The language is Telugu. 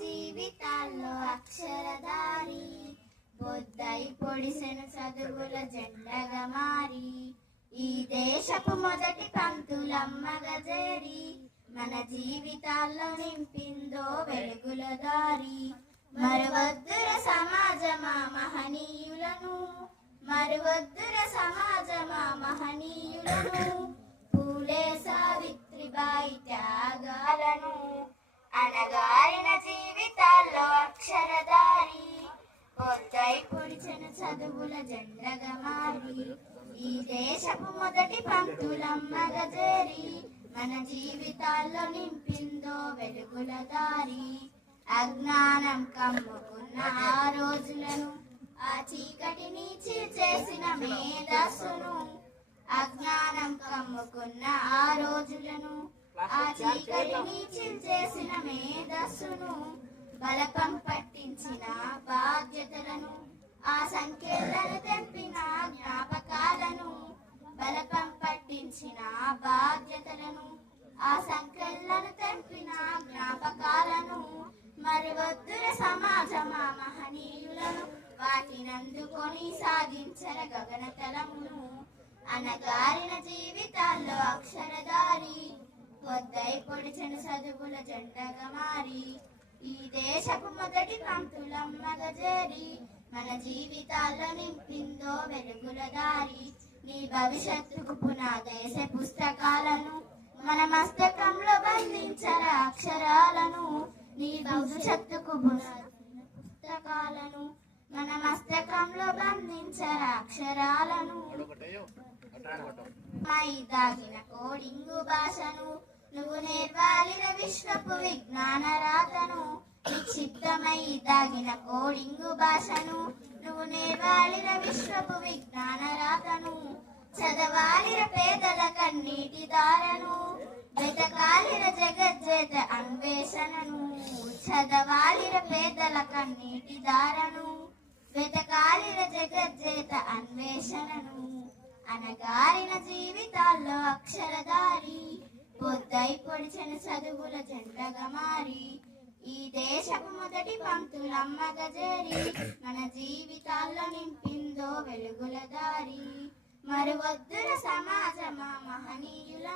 జీవితాల్లో అక్షరధారి బొద్దై పొడిసెను చదువుల జెండగా మారి ఈ దేశపు మొదటి పంక్తులమ్మగా చేరి మన జీవితాల్లో నింపిందో వెలుగుల దారి. మరువద్దుర సమాజమా మహనీయులను, మరువద్దుర సమాజమా మహనీయులను, పూలే సావిత్రిబాయి త్యాగాలను, అనగారిన జీవితాల్లో అక్షరధారి బొద్దై పొడిచెను చదువుల జెండగా మారి ఈ దేశపు మొదటి పంక్తులమ్మగా చేరి మన జీవితాల్లో నింపిందో వెలుగుల దారి. అజ్ఞానం కమ్ముకున్న ఆ రోజులను, ఆ చీకటిని చీల్చేసిన మేధస్సును, అజ్ఞానం కమ్ముకున్న ఆ రోజులను, ఆ చీకటిని చీల్చేసిన మేధస్సును, బలపం పట్టించిన బాధ్యతలను, ఆ సంఖ్యలను తెంపిన జ్ఞాపకాలను, బలపం పట్టించిన బాధ్యతలను, ఆ సంఖ్యలను తెంపిన జ్ఞాపకాలను, మరువద్దుర సమాజమా మహనీయులను, వాటినందుకొని సాధించర గగనతలమును, అనగారిన జీవితాల్లో అక్షరధారి బొద్దై పొడిచెను చదువుల జెండగా మారి ఈ దేశపు మొదటి పంక్తులమ్మగా చేరి మన జీవితాల్లో నింపిందో వెలుగుల దారి. నీ భవిష్యత్తుకు పునాదేశ పుస్తకాలను మన మస్తకంలో బంధించర అక్షరాలను, నీ భవిష్యత్తుకు పుస్తకాలను మన మస్తకంలో బంధించర అక్షరాలను, మై దాగిన కోడింగు భాషను నువ్వు నేర్వాలిన విశ్వపు విజ్ఞాన రాతను, నిక్షిప్తమై దాగిన కోడింగు భాషను నువ్వు నేర్వాలిన విశ్వపు విజ్ఞాన రాతను, చదవాలిన పేదల కన్నీటి దారను, వెతకాలిన జగజ్జేత అన్వేషణను, చదవాలిన పేదల కన్నీటి దారను, వెతకాలిన జగజ్జేత అన్వేషణను, అనగారిన జీవితాల్లో అక్షరధారి బొద్దై పొడిచెను చదువుల జెండగా మారి ఈ దేశపు మొదటి పంక్తులమ్మగా చేరి మన జీవితాల్లో నింపిందో వెలుగుల దారి. మరువద్దుర సమాజమా మహనీయులను.